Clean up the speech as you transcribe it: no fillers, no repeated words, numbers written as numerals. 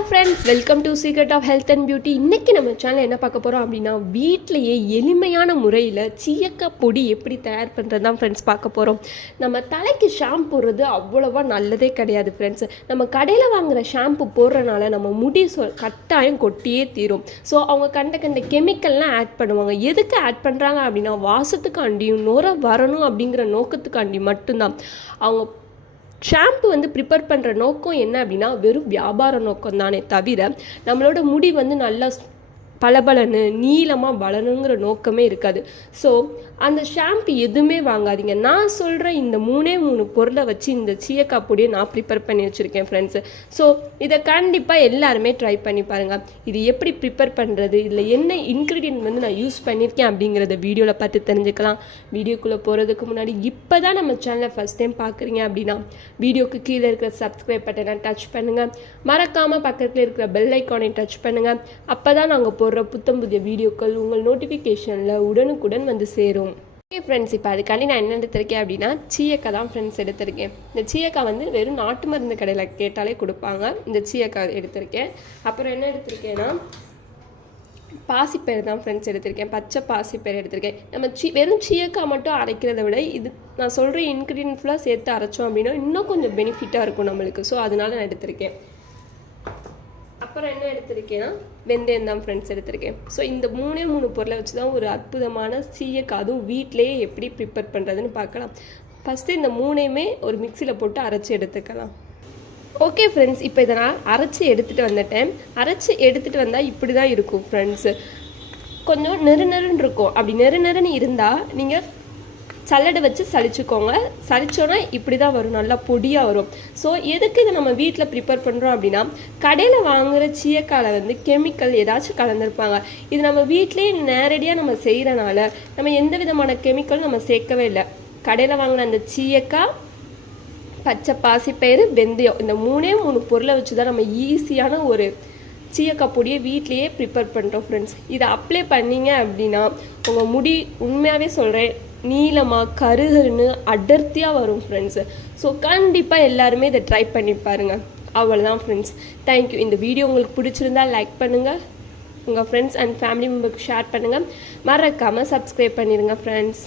Hi friends, welcome to secret of health and beauty. இன்றைக்கி நம்ம channel என்ன பார்க்க போகிறோம் அப்படின்னா, வீட்டிலையே எளிமையான முறையில் சீயக்காய் பொடி எப்படி தயார் பண்ணுறது தான் ஃப்ரெண்ட்ஸ் பார்க்க போகிறோம். நம்ம தலைக்கு ஷாம்பு போடுறது அவ்வளோவா நல்லதே கிடையாது ஃப்ரெண்ட்ஸ். நம்ம கடையில் வாங்குகிற ஷாம்பு போடுறனால நம்ம முடி கட்டாயம் கொட்டியே தீரும். ஸோ அவங்க கண்ட கெமிக்கல்லாம் ஆட் பண்ணுவாங்க. எதுக்கு ஆட் பண்ணுறாங்க அப்படின்னா, வாசத்துக்காண்டியும் நுர வரணும் அப்படிங்கிற நோக்கத்துக்காண்டி மட்டும்தான். அவங்க ஷாம்பு வந்து ப்ரிப்பேர் பண்ணுற நோக்கம் என்ன அப்படின்னா, வெறும் வியாபார நோக்கம் தானே தவிர நம்மளோட முடி வந்து நல்லா பளபளன்னு நீளமாக வளரணுங்கிற நோக்கமே இருக்காது. ஸோ அந்த ஷாம்பு எதுவுமே வாங்காதீங்க. நான் சொல்கிற இந்த மூணே பொருளை வச்சு இந்த சீயக்காய் பொடியை நான் ப்ரிப்பேர் பண்ணி வச்சுருக்கேன் ஃப்ரெண்ட்ஸு. ஸோ இதை கண்டிப்பாக எல்லாருமே ட்ரை பண்ணி பாருங்கள். இது எப்படி ப்ரிப்பேர் பண்ணுறது, இதில் என்ன இன்க்ரீடியன்ட் வந்து நான் யூஸ் பண்ணியிருக்கேன் அப்படிங்கிறத வீடியோவில் பார்த்து தெரிஞ்சுக்கலாம். வீடியோக்குள்ளே போகிறதுக்கு முன்னாடி இப்போ தான் நம்ம சேனலை ஃபஸ்ட் டைம் பார்க்குறீங்க அப்படின்னா, வீடியோக்கு கீழே இருக்கிற சப்ஸ்கிரைப் பட்டனை டச் பண்ணுங்கள். மறக்காமல் பக்கத்தில் இருக்கிற பெல் ஐக்கானை டச் பண்ணுங்கள். அப்போ தான் நாங்கள் போடுற புத்தம் புதிய வீடியோக்கள் உங்கள் நோட்டிஃபிகேஷனில் உடனுக்குடன் வந்து சேரும். ஓகே ஃப்ரெண்ட்ஸ், இப்போ அதுக்காண்டி நான் என்ன எடுத்திருக்கேன் அப்படின்னா, சீயக்காய் தான் ஃப்ரெண்ட்ஸ் எடுத்திருக்கேன். இந்த சீயக்காய் வந்து வெறும் நாட்டு மருந்து கடையில் கேட்டாலே கொடுப்பாங்க. இந்த சீயக்காய் எடுத்திருக்கேன். அப்புறம் என்ன எடுத்திருக்கேன்னா, பாசிப்பயிறு தான் ஃப்ரெண்ட்ஸ் எடுத்திருக்கேன். பச்சை பாசிப்பயிறு எடுத்திருக்கேன். நம்ம வெறும் சீயக்காய் மட்டும் அரைக்கிறத விட இது நான் சொல்கிற இன்க்ரீடியன்ட் ஃபுல்லாக சேர்த்து அரைச்சோம் அப்படின்னா இன்னும் கொஞ்சம் பெனிஃபிட்டாக இருக்கும் நம்மளுக்கு. ஸோ அதனால நான் எடுத்திருக்கேன். அப்புறம் என்ன எடுத்திருக்கேன்னா, வெந்தயம் தான் ஃப்ரெண்ட்ஸ் எடுத்திருக்கேன். ஸோ இந்த மூணே பொருளை வச்சு தான் ஒரு அற்புதமான சீயக்காய் அதுவும் வீட்டிலேயே எப்படி ப்ரிப்பேர் பண்ணுறதுன்னு பார்க்கலாம். ஃபஸ்ட்டு இந்த மூணையுமே ஒரு மிக்சியில் போட்டு அரைச்சி எடுத்துக்கலாம். ஓகே ஃப்ரெண்ட்ஸ், இப்போ இதை நான் அரைச்சி எடுத்துகிட்டு வந்துட்டேன். அரைச்சி எடுத்துகிட்டு வந்தால் இப்படி தான் இருக்கும் ஃப்ரெண்ட்ஸு. கொஞ்சம் நெருன்னு இருக்கும். அப்படி நெருன்னு இருந்தால் நீங்கள் சல்லடை வச்சு சளிச்சுக்கோங்க. சளிச்சோன்னா இப்படி தான் வரும், நல்லா பொடியாக வரும். ஸோ எதுக்கு இதை நம்ம வீட்டில் ப்ரிப்பேர் பண்ணுறோம் அப்படின்னா, கடையில் வாங்குகிற சீயக்காயில் வந்து கெமிக்கல் ஏதாச்சும் கலந்துருப்பாங்க. இது நம்ம வீட்டிலேயே நேரடியாக நம்ம செய்கிறனால நம்ம எந்த விதமான கெமிக்கலும் நம்ம சேர்க்கவே இல்லை. கடையில் வாங்கின அந்த சீயக்காய், பச்சை பாசிப்பயிறு, வெந்தயம், இந்த மூணே பொருளை வச்சு தான் நம்ம ஈஸியான ஒரு சீயக்காய் பொடியை வீட்லேயே ப்ரிப்பேர் பண்ணுறோம் ஃப்ரெண்ட்ஸ். இதை அப்ளை பண்ணிங்க அப்படின்னா உங்கள் முடி உண்மையாகவே சொல்கிறேன் நீளமாக கருகருன்னு அடர்த்தியாக வரும் ஃப்ரெண்ட்ஸு. ஸோ கண்டிப்பாக எல்லாருமே இதை ட்ரை பண்ணி பாருங்கள். அவ்வளோதான் ஃப்ரெண்ட்ஸ். தேங்க்யூ. இந்த வீடியோ உங்களுக்கு பிடிச்சிருந்தா லைக் பண்ணுங்கள், உங்கள் ஃப்ரெண்ட்ஸ் அண்ட் ஃபேமிலி மெம்பருக்கு ஷேர் பண்ணுங்கள். மறக்காமல் சப்ஸ்கிரைப் பண்ணிடுங்க ஃப்ரெண்ட்ஸ்.